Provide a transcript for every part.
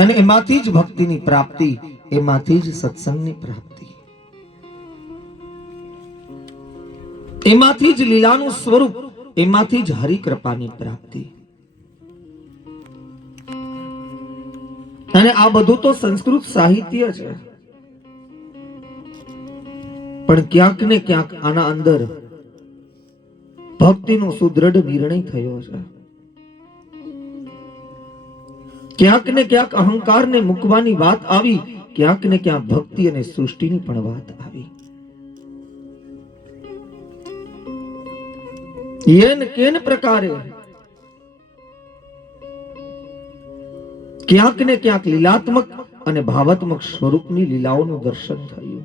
અને એમાંથી જ ભક્તિની પ્રાપ્તિ, એમાંથી જ સત્સંગની પ્રાપ્તિ. એમાંથી જ લીલાનું સ્વરૂપ, એમાંથી જ હરિકૃપાની પ્રાપ્તિ. અને આ બધું તો સંસ્કૃત સાહિત્ય છે. પણ ક્યાંક ને ક્યાંક આના અંદર ભક્તિનો સુદ્રઢ નિર્ણય થયો છે. ક્યાંક ને ક્યાંક અહંકારને મૂકવાની વાત આવી, ક્યાંક ને ક્યાંક ભક્તિ અને સૃષ્ટિની પણ વાત આવી. યેન કેન પ્રકારે? ક્યાંક ને ક્યાંક લીલાત્મક અને ભાવાત્મક સ્વરૂપની લીલાઓનું દર્શન થયું.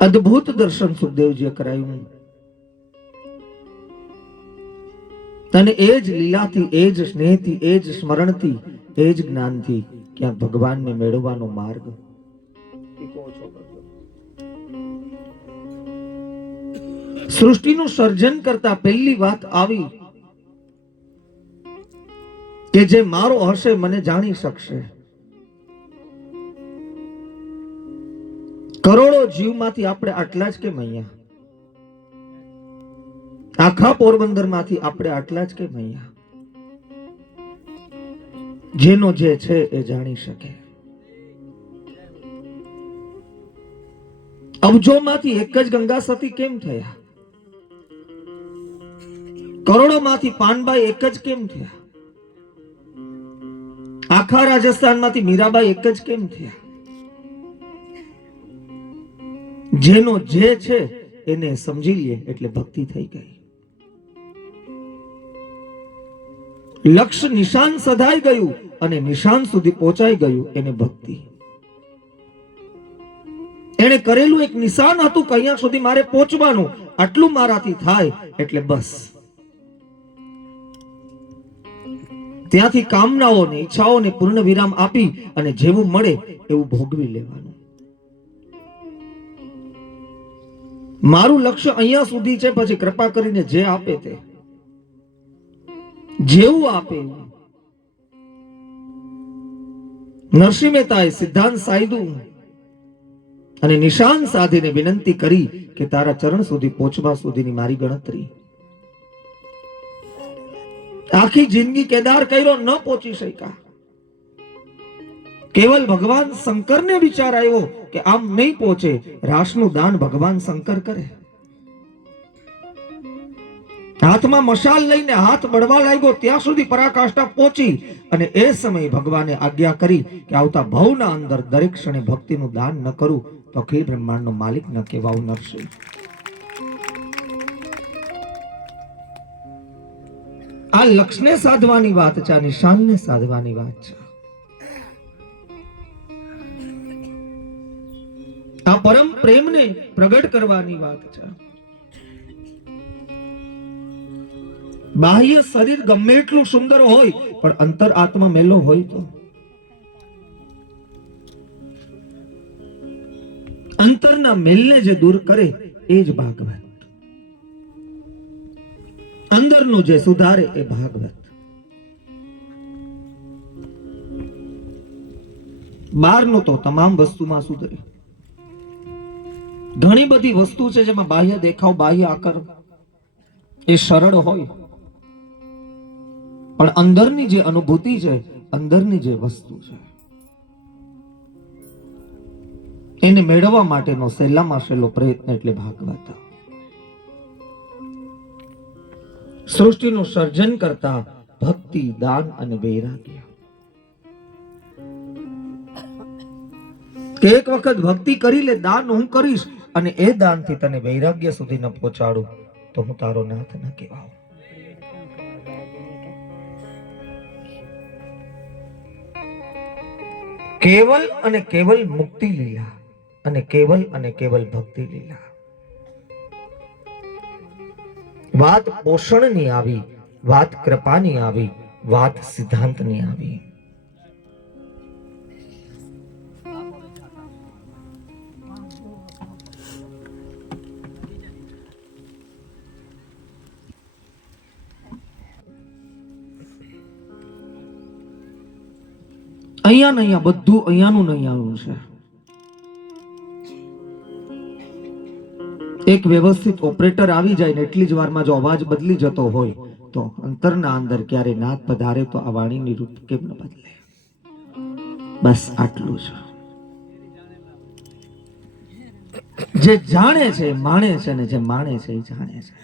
અદ્ભુત દર્શન સુખદેવજીએ કરાયું અને એ જ લીલાથી, એ જ સ્નેહથી, એ જ સ્મરણથી, એ જ જ્ઞાનથી ક્યાં ભગવાનને મેળવવાનો માર્ગ? સૃષ્ટિનું સર્જન કરતા પહેલી વાત આવી કે જે મારો હશે, મને જાણી શકશે. જીવમાંથી આપણે આટલા જ કેમ અહીંયા? આખા પોરબંદરમાંથી આપણે આટલા જ કેમ અહીંયા? જેનો જે છે એ જાણી શકે. અબજોમાંથી એક જ ગંગા સતી કેમ થયા? કરોડોમાંથી પાનબાઈ એક જ કેમ થયા? આખા રાજસ્થાનમાંથી મીરાબાઈ એક જ કેમ થયા? જેનો જે છે એને સમજી લઈએ એટલે ભક્તિ થઈ ગઈ. લક્ષ નિશાન સધાઈ ગયું અને નિશાન સુધી પહોંચાઈ ગયું એને ભક્તિ. એને કરેલું એક નિશાન હતું કયા સુધી મારે પહોંચવાનું. આટલું મારાથી થાય એટલે બસ. ત્યાંથી કામનાઓને, ઈચ્છાઓને પૂર્ણ વિરામ આપી અને જેવું મળે એવું ભોગવી લેવાનું. મારું લક્ષ્ય અહીંયા સુધી છે, પછી કૃપા કરીને જે આપે તે. જેવું આપે નરસિંહ મહેતાએ સિદ્ધાંત સાયદું અને નિશાન સાધીને વિનંતી કરી કે તારા ચરણ સુધી પહોંચવા સુધીની મારી ગણતરી. આખી જિંદગી કેદાર કર્યો, ન પહોંચી શક્યા. કેવલ ભગવાન શંકરને વિચાર આવ્યો કે આમ નહીં પહોંચે, રાસનું દાન ભગવાન શંકર કરે. હાથમાં મશાલ લઈને હાથ બળવા લાગ્યો, ત્યાં સુધી પરાકાષ્ઠા પહોંચી અને એ સમયે ભગવાને આજ્ઞા કરી કે આવતા ભવના અંદર દરેક ક્ષણે ભક્તિનું દાન ન કરું, તો અખિલ બ્રહ્માંડનો માલિક ન કહેવાવું નરસિંહ. આ લક્ષને સાધવાની વાત છે, આ નિશાનને સાધવાની વાત છે. આ પરમ પ્રેમને પ્રગટ કરવાની વાત છે. બાહ્ય શરીર ગમે એટલું સુંદર હોય, પણ અંતર આત્મા મેલો હોય તો. અંતરના મેલને જે દૂર કરે, એ જ ભાગવત. અંદરનું જે સુધારે, એ ભાગવત. બહારનું તો તમામ વસ્તુમાં સુધરે. ઘણી બધી વસ્તુ છે જેમાં બાહ્ય દેખાવ, બાહ્ય આકાર એ સરળ હોય. પણ અંદરની જે અનુભૂતિ છે, અંદરની જે વસ્તુ છે, એને મેળવવા માટેનો સહેલામાં સહેલો પ્રયત્ન એટલે ભાગવત. સૃષ્ટિનું સર્જન કરતા ભક્તિ, દાન અને વૈરાગ્ય. એક વખત ભક્તિ કરી લે, દાન હું કરીશ અને એ દાનથી તને વૈરાગ્ય સુધી ન પહોંચાડું, તો હું તારો નાથ ન કહેવાઉં. કેવલ અને કેવલ મુક્તિ લીલા અને કેવલ અને કેવલ ભક્તિ લીલા. વાત પોષણની આવી, વાત કૃપાની આવી, વાત સિદ્ધાંતની આવી. અહીંયા ને અહીંયા બધું અહીંયાનું ને અહીંયાનું છે. એક વ્યવસ્થિત ઓપરેટર આવી જાય ને એટલી જ વારમાં જો અવાજ બદલી જતો હોય, તો અંતરના અંદર ક્યારે નાદ પધારે તો આ વાણીની રૂપ કેમ ન બદલે. બસ આટલું છે જે જાણે છે માણે છે ને જે માણે છે એ જાણે છે.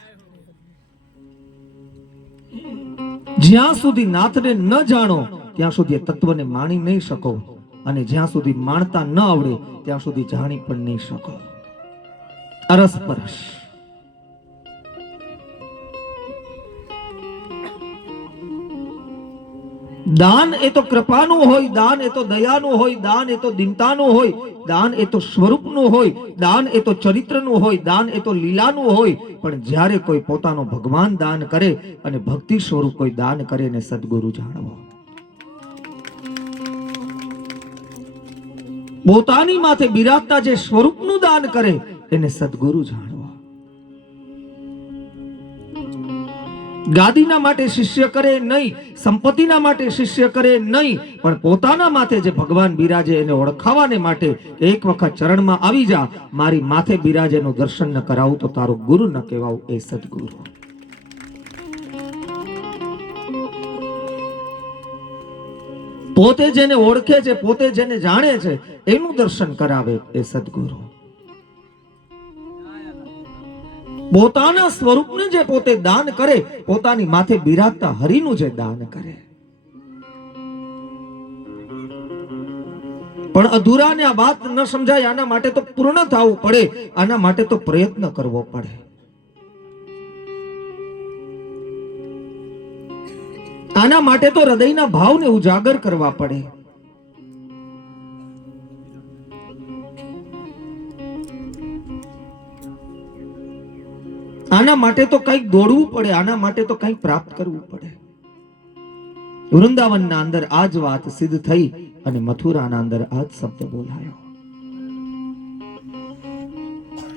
જ્યાં સુધી નાથને ન જાણો ત્યાં સુધી તત્વને માણી નહીં શકો અને જ્યાં સુધી માણતા ન આવડે, ત્યાં સુધી જાણી પણ નહીં શકો. અરસપરસ દાન એ તો કૃપાનું હોય, દાન એ તો દયાનું હોય, દાન એ તો દિનતાનું હોય, દાન એ તો સ્વરૂપનું હોય, દાન એ તો ચરિત્રનું હોય, દાન એ તો લીલાનું હોય, પણ જ્યારે કોઈ પોતાનો ભગવાન દાન કરે અને ભક્તિ સ્વરૂપ કોઈ દાન કરે ને સદગુરુ જાણવો. પોતાની માથે બિરાજતા જે સ્વરૂપનું દાન કરે એને સદગુરુ જાણવા. ગાદીના માટે શિષ્ય કરે નહીં, સંપત્તિના માટે શિષ્ય કરે નહીં, પણ પોતાના માથે જે ભગવાન બિરાજે એને ઓળખાવાને માટે એક વખત ચરણમાં આવી જા. મારી માથે બિરાજેનું દર્શન ન કરાવું તો તારો ગુરુ ન કહેવાવું એ સદગુરુ. પોતે જેને ઓળખે છે, પોતે જેને જાણે છે, એનું દર્શન કરાવે એ સદગુરુ. પોતાના સ્વરૂપને જે પોતે દાન કરે, પોતાની માથે બિરાજતા હરિનું જે દાન કરે. પણ અધૂરાને આ વાત ન સમજાય, આના માટે તો પૂર્ણ થવું પડે, આના માટે તો પ્રયત્ન કરવો પડે. આના માટે તો હૃદયના ભાવને ઉજાગર કરવા પડે. આના માટે તો કંઈક દોડવું પડે, આના માટે તો કંઈક પ્રાપ્ત કરવું પડે. વૃંદાવનના અંદર આ જ વાત સિદ્ધ થઈ અને મથુરાના અંદર આ જ શબ્દ બોલાયો.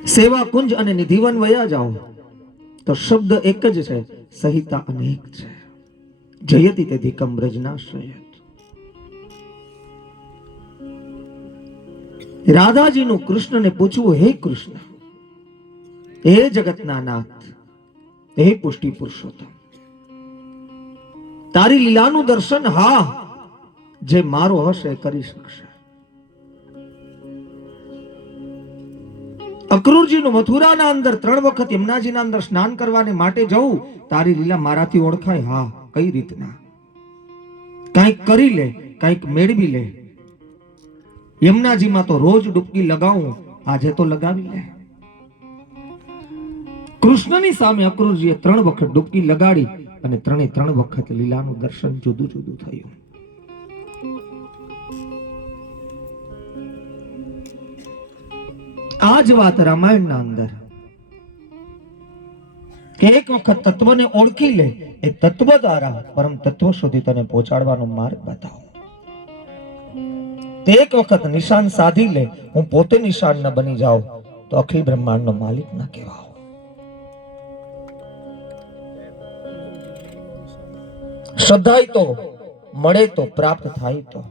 સેવા કુંજ અને નિધિવન વયા જાઓ. તો શબ્દ એક જ છે, સહિતા અનેક છે. જયતી તેથી ધીકમ રાધાજીનું કૃષ્ણને પૂછવું, હે કૃષ્ણ, હે જગતના નાથ, હે પુષ્ટિ પુરુષોત્તમ, તારી લીલાનું દર્શન હા, જે મારો હશે કરી શકશે. અક્રૂરજીનું મથુરાના અંદર ત્રણ વખત યમુનાજીના અંદર સ્નાન કરવાને માટે જવું, તારી લીલા મારાથી ઓળખાય, હા. કઈ રીતના? કંઈક કરી લે, કંઈક મેળવી લે. યમુનાજીમાં તો રોજ ડૂબકી લગાવું, આજે તો લગાવી લે. કૃષ્ણની સામે અક્રૂરજીએ ત્રણ વખત ડૂબકી લગાડી અને ત્રણે ત્રણ વખત લીલાનું દર્શન જુદું જુદું થયું. આ જ વાત રામાયણના અંદર. કે એક વખત તત્વને ઓળખી લે એ તત્વ દ્વારા પરમ તત્વ સુધી તને પહોંચાડવાનો માર્ગ બતાવો. એક વખત નિશાન સાધી લે, હું પોતે નિશાન ન બની જાઉં, તો અખિલ બ્રહ્માંડનો માલિક ન કહેવાઓ. શ્રદ્ધાય તો, મળે તો, પ્રાપ્ત થાય તો.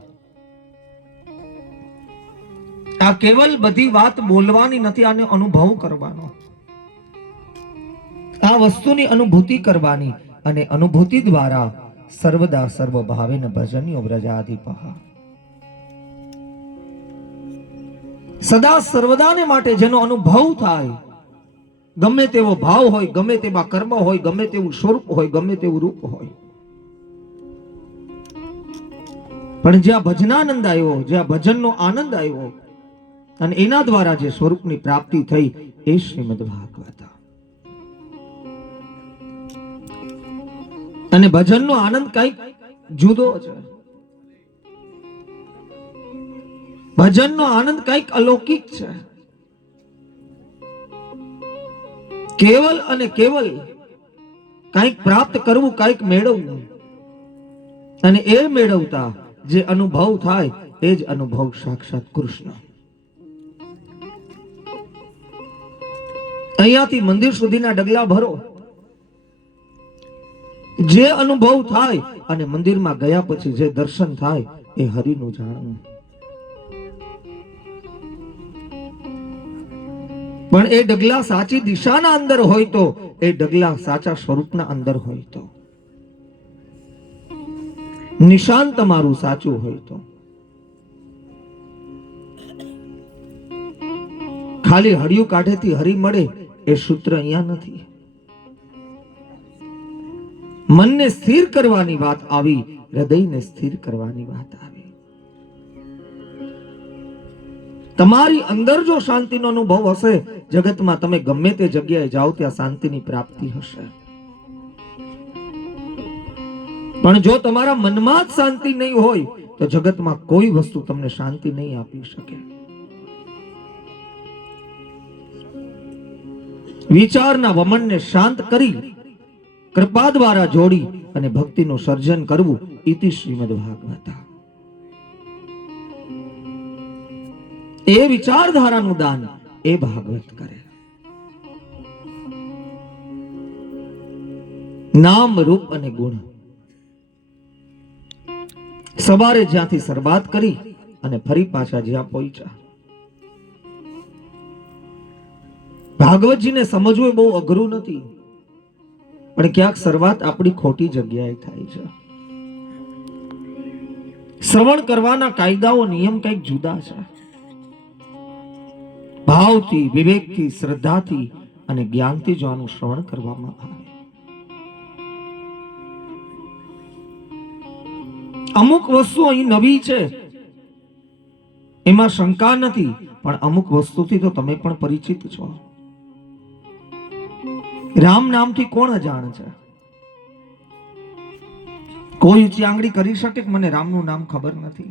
આ કેવલ બધી વાત બોલવાની નથી, આને અનુભવ કરવાનો. આ વસ્તુની અનુભૂતિ કરવાની અને અનુભૂતિ દ્વારા સર્વદા સર્વ ભાવે ન ભજન્યો સદા સર્વદાને માટે જેનો અનુભવ થાય, ગમે તેવો ભાવ હોય, ગમે તેવા કર્મ હોય, ગમે તેવું સ્વરૂપ હોય, ગમે તેવું રૂપ હોય. પણ જ્યાં ભજનાનંદ આવ્યો, જ્યાં ભજનનો આનંદ આવ્યો, અને એના દ્વારા જે સ્વરૂપની પ્રાપ્તિ થઈ એ શ્રીમદ ભાગવત. અને ભજનનો આનંદ કંઈક જુદો છે. ભજનનો આનંદ કંઈક અલૌકિક છે. કેવલ અને કેવલ કંઈક પ્રાપ્ત કરવું, કંઈક મેળવવું. અને એ મેળવતા જે અનુભવ થાય, એ જ અનુભવ સાક્ષાત કૃષ્ણ. અહીંયાથી મંદિર સુધીના ડગલા ભરો. જે અનુભવ થાય અને મંદિરમાં ગયા પછી જે દર્શન થાય એ હરિનું જાણવું. પણ એ ડગલા સાચી દિશાના અંદર હોય તો, એ ડગલા સાચા સ્વરૂપના અંદર હોય તો. નિશાન તમારું સાચું હોય તો. ખાલી હળિયું કાઢેથી હરી મળે એ સૂત્ર અહીંયા નથી. મનને સ્થિર કરવાની વાત આવી, હૃદયને સ્થિર કરવાની વાત આવી. તમારી અંદર જો શાંતિનો અનુભવ હશે, જગતમાં તમે ગમે તે જગ્યાએ જાઓ, ત્યાં શાંતિની પ્રાપ્તિ હશે. પણ જો તમારા મનમાં જ શાંતિ નહીં હોય, તો જગતમાં કોઈ વસ્તુ તમને શાંતિ નહીં આપી શકે. વિચારના વમનને શાંત કરી કૃપા દ્વારા જોડી અને ભક્તિનું સર્જન કરવું ઇતિ શ્રીમદ ભાગવતા. એ વિચારધારાનું દાન એ ભાગવત કરે. નામ, રૂપ અને ગુણ. સવારે જ્યાંથી શરૂઆત કરી અને ફરી પાછા જ્યાં પહોંચ્યા. ભાગવતજીને સમજવું બહુ અઘરું નથી. પણ ક્યાંક શરૂઆત આપણી ખોટી જગ્યાએ થાય છે. શ્રવણ કરવાના કાયદાઓ નિયમ કંઈક જુદા છે. ભાવથી, વિવેકથી, શ્રદ્ધાથી અને જ્ઞાનથી જો આનું શ્રવણ કરવામાં આવે. અમુક વસ્તુ અહીં નવી છે. એમાં શંકા નથી, પણ અમુક વસ્તુથી તો તમે પણ પરિચિત છો. રામ નામથી કોણ અજાણ છે? કોઈ ઊંચી આંગળી કરી શકે કે મને રામનું નામ ખબર નથી?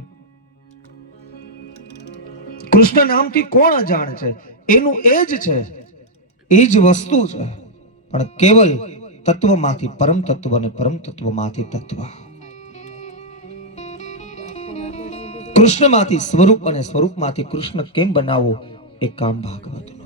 કૃષ્ણ નામથી કોણ અજાણ છે? એનું એ જ છે, એ જ વસ્તુ છે. પણ કેવલ તત્વમાંથી પરમ તત્વ અને પરમ તત્વમાંથી તત્વ. કૃષ્ણમાંથી સ્વરૂપ અને સ્વરૂપમાંથી કૃષ્ણ કેમ બનાવવો એ કામ ભાગવતનું.